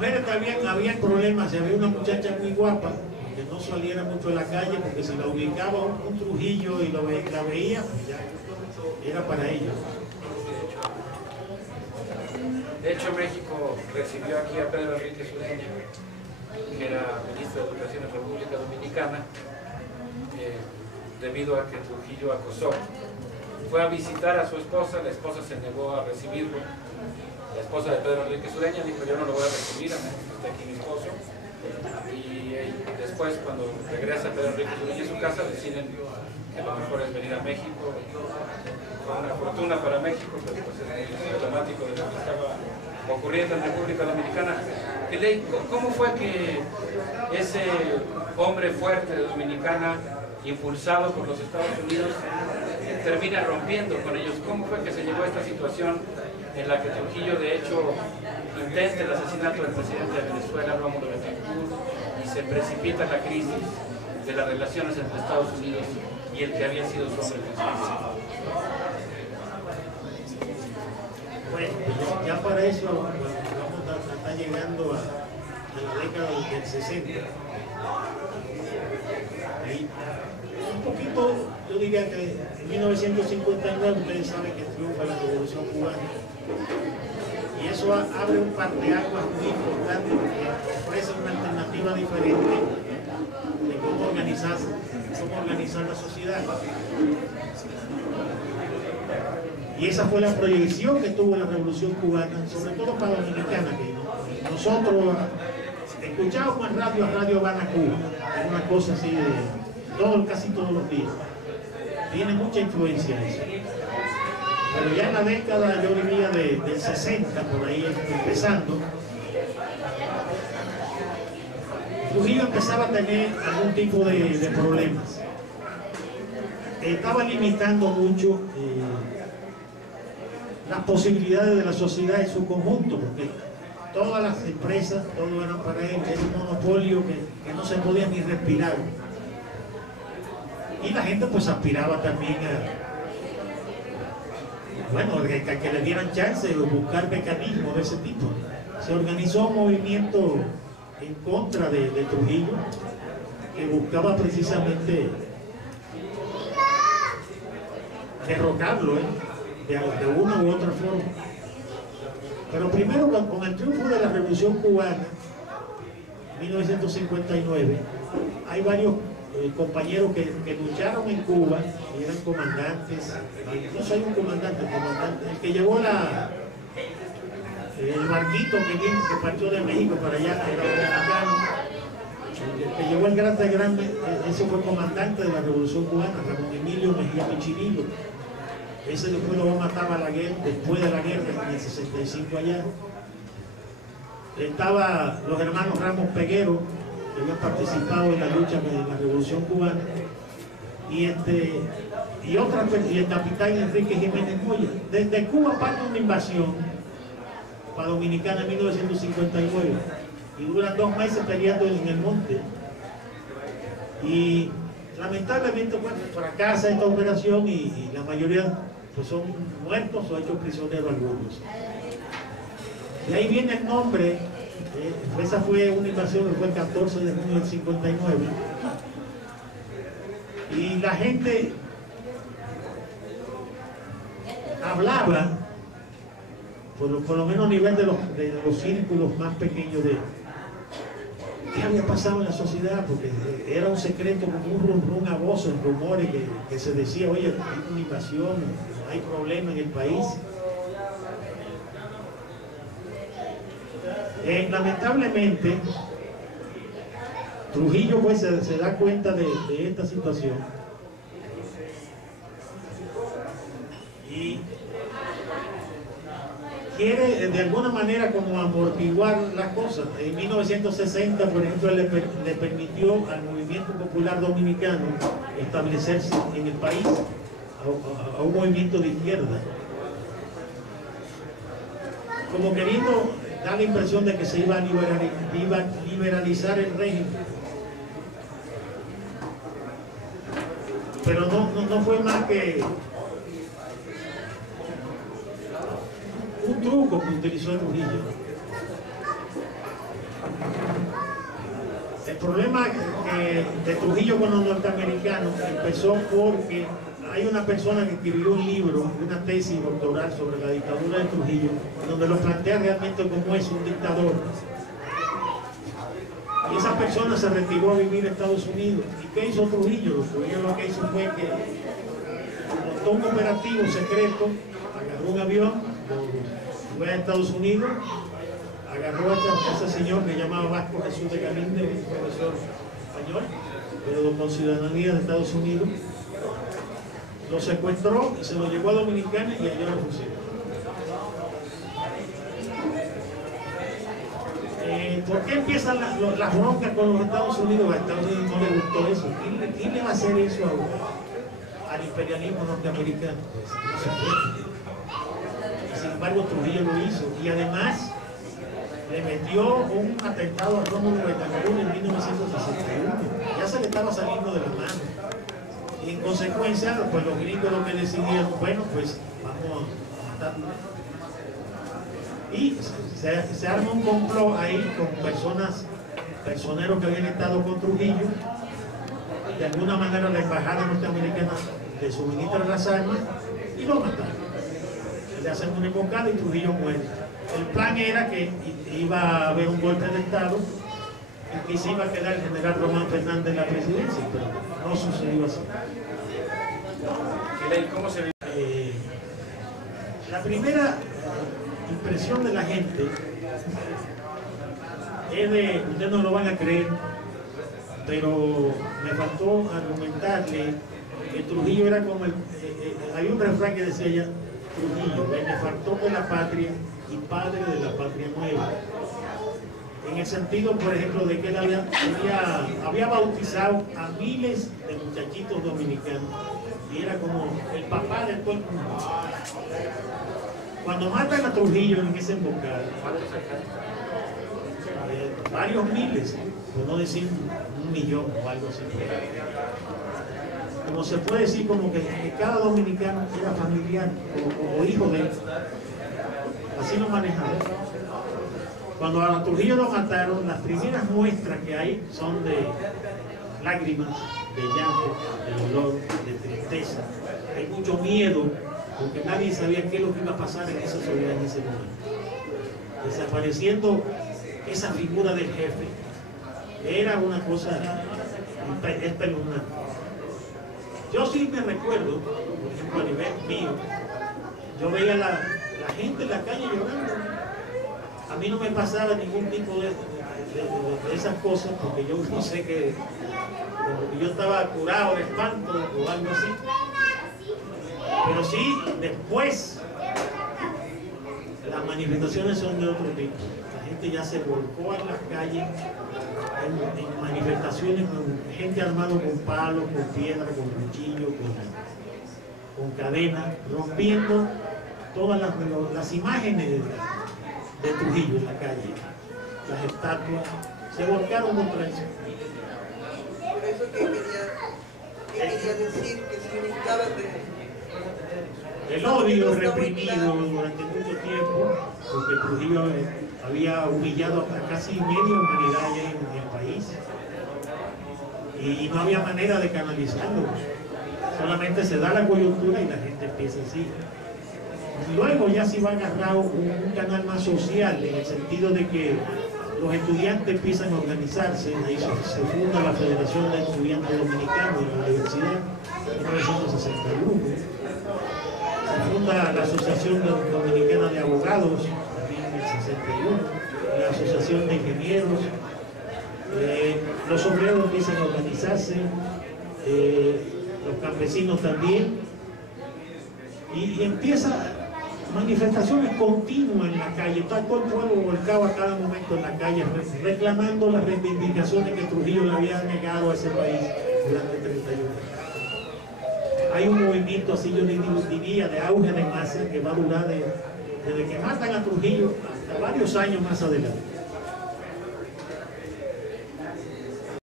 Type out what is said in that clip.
mujeres también había problemas. Si había una muchacha muy guapa, que no saliera mucho a la calle, porque si la ubicaba un Trujillo y la veía, pues ya era para ellos. De hecho, México recibió aquí a Pedro Enrique Sureña, que era ministro de Educación en República Dominicana, debido a que Trujillo acosó. Fue a visitar a su esposa, la esposa se negó a recibirlo. La esposa de Pedro Enrique Sureña dijo: yo no lo voy a recibir, a menos que esté aquí mi esposo. Y después, cuando regresa Pedro Enrique Sureña a su casa, deciden que lo mejor es venir a México. Fue una fortuna para México, pero pues es muy emblemático de lo que estaba ocurriendo en República Dominicana. ¿Cómo fue que ese hombre fuerte de Dominicana, impulsado por los Estados Unidos, termina rompiendo con ellos? ¿Cómo fue que se llegó a esta situación en la que Trujillo, de hecho, intenta el asesinato del presidente de Venezuela, Rómulo Betancourt, y se precipita la crisis de las relaciones entre Estados Unidos y el que había sido su hombre constitucional? Bueno, ya para eso vamos a estar llegando a la década del 60. Ahí, un poquito, yo diría que en 1959 ustedes saben que triunfa la Revolución Cubana, y eso abre un parteaguas muy importante, porque ofrece una alternativa diferente de cómo organizar la sociedad. Y esa fue la proyección que tuvo la Revolución Cubana, sobre todo para Dominicana, que nosotros escuchábamos en radio a Radio Habana, Cuba, una cosa así de casi todos los días. Tiene mucha influencia eso. Pero ya en la década, yo diría del 60, por ahí empezando, Trujillo empezaba a tener algún tipo de problemas. Estaba limitando mucho las posibilidades de la sociedad en su conjunto, porque todas las empresas, todo eran para él, era un monopolio que no se podía ni respirar. Y la gente pues aspiraba también a que le dieran chance de buscar mecanismos de ese tipo. Se organizó un movimiento en contra de Trujillo, que buscaba precisamente derrocarlo, de una u otra forma. Pero primero, con el triunfo de la Revolución Cubana, 1959, hay varios compañeros que lucharon en Cuba y eran comandantes. No soy un comandante, el que llevó el barquito que partió de México para allá, era dominicano. El que llevó el grande, ese fue comandante de la Revolución Cubana, Ramón Emilio Mejía Pichinillo. Ese después lo mataba después de la guerra, en el 65 allá. Estaban los hermanos Ramos Peguero, que habían participado en la lucha de la Revolución Cubana, y el capitán Enrique Jiménez Moya. Desde Cuba parte una invasión para Dominicana en 1959, y duran 2 meses peleando en el monte. Y lamentablemente fracasa esta operación y la mayoría pues son muertos o hechos prisioneros algunos. De ahí viene el nombre. Esa fue una invasión que fue el 14 de junio del 59, y la gente hablaba, por lo menos a nivel de los círculos más pequeños, de qué había pasado en la sociedad, porque era un secreto, como un rum a voces, rumores que se decía: oye, hay una invasión, hay problema en el país. Lamentablemente, Trujillo pues se da cuenta de esta situación y quiere de alguna manera como amortiguar las cosas. En 1960, por ejemplo, le permitió al movimiento popular dominicano establecerse en el país, a un movimiento de izquierda, como queriendo da la impresión de que se iba a liberalizar el régimen. Pero no fue más que un truco que utilizó Trujillo. El problema de Trujillo con los norteamericanos empezó porque hay una persona que escribió un libro, una tesis doctoral sobre la dictadura de Trujillo, donde lo plantea realmente como es un dictador. Y esa persona se retiró a vivir a Estados Unidos. ¿Y qué hizo Trujillo? Trujillo lo que hizo fue que montó un operativo secreto, agarró un avión, fue a Estados Unidos, agarró a ese señor que llamaba Vasco Jesús de Galinde, un profesor español, pero con ciudadanía de Estados Unidos, lo secuestró y se lo llevó a Dominicana y allá lo fusiló. ¿Por qué empiezan las broncas con los Estados Unidos? A Estados Unidos no le gustó eso. ¿Quién le va a hacer eso al imperialismo norteamericano? No se puede. Sin embargo, Trujillo lo hizo y además le metió un atentado a Rómulo Betancourt en 1961. Ya se le estaba saliendo de la mano. Y en consecuencia, pues los gringos lo que decidieron, bueno, pues vamos a matarlo. Y se arma un complot ahí con personeros que habían estado con Trujillo. De alguna manera la embajada norteamericana le suministra las armas y lo mataron. Le hacen una emboscada y Trujillo muere. El plan era que iba a haber un golpe de Estado y que se iba a quedar el general Román Fernández en la presidencia, pero no sucedió así. ¿Cómo se ve? La primera impresión de la gente es de, ustedes no lo van a creer, pero me faltó argumentarle que Trujillo era como hay un refrán que decía ya, Trujillo, benefactor de la patria y padre de la patria nueva. En el sentido, por ejemplo, de que él había bautizado a miles de muchachitos dominicanos y era como el papá de todo el mundo. Cuando matan a Trujillo en esa emboscada, varios miles, por no decir 1 millón o algo así. Como se puede decir, como que cada dominicano era familiar o hijo de él. Así lo manejaban. Cuando a Trujillo lo mataron, las primeras muestras que hay son de lágrimas, de llanto, de dolor, de tristeza. Hay mucho miedo, porque nadie sabía qué es lo que iba a pasar en esa sociedad en ese momento. Desapareciendo esa figura del jefe, era una cosa espeluznante. Yo sí me recuerdo, por ejemplo, a nivel mío, yo veía la gente en la calle llorando. A mí no me pasaba ningún tipo de esas cosas, porque yo no sé que yo estaba curado de espanto o algo así. Pero sí, después, las manifestaciones son de otro tipo. La gente ya se volcó en las calles, en manifestaciones con gente armada con palos, con piedras, con cuchillos, con cadenas, rompiendo todas las imágenes de Trujillo en la calle, las estatuas, se volcaron contra eso. Por eso que quería decir que significaba el odio reprimido durante mucho tiempo, porque Trujillo había humillado a casi media humanidad allá en el país y no había manera de canalizarlo. Solamente se da la coyuntura y la gente empieza así. Luego ya se va agarrado un canal más social, en el sentido de que los estudiantes empiezan a organizarse. Ahí se funda la Federación de Estudiantes Dominicanos en la universidad en 1961. Se funda la Asociación Dominicana de Abogados también en el 61, la Asociación de Ingenieros. Los obreros empiezan a organizarse, los campesinos también, y empieza manifestaciones continuas en la calle. Está todo el pueblo volcado a cada momento en la calle reclamando las reivindicaciones que Trujillo le había negado a ese país durante 31 años. Hay un movimiento así, yo diría, de auge de masa que va a durar desde que matan a Trujillo hasta varios años más adelante.